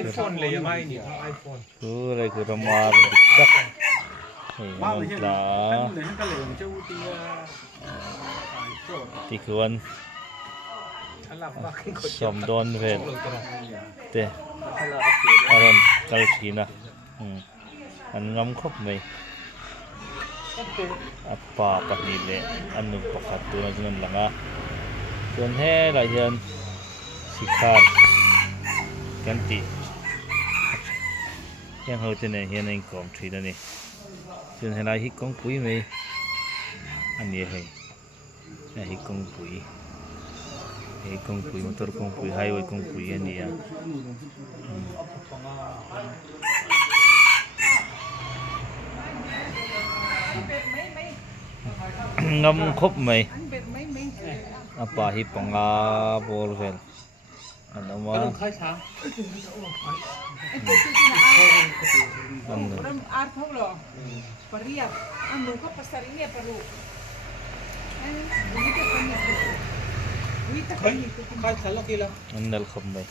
iPhone เลยยังไงนี่ไอโฟนคืออะไรคือเรามาจักเฮ้ยมันปลาที่ควรสมดอนเวทเตะอารมณ์กัลชีนะอันงำครบไหมป่าปนิเลอันนึงปกติตัวนั้นหลังอ่ะส่วนแห่หลายเดือนสิขาดกันตียังเขาจะเนี่ยเห็นในกล่องทีนั่นนี่ส่วนหลายฮิกองปุ๋ยไหมอันนี้ให้ฮิกองปุ๋ยฮิกองปุ๋ยมอเตอร์กองปุ๋ยไฮเวย์กองปุ๋ยอันนี้อ่ะงำครบไหมapa hi panga bol vel anama orang arthur lo paria anu ko pasar ini perlu kai salah kila andal kham mai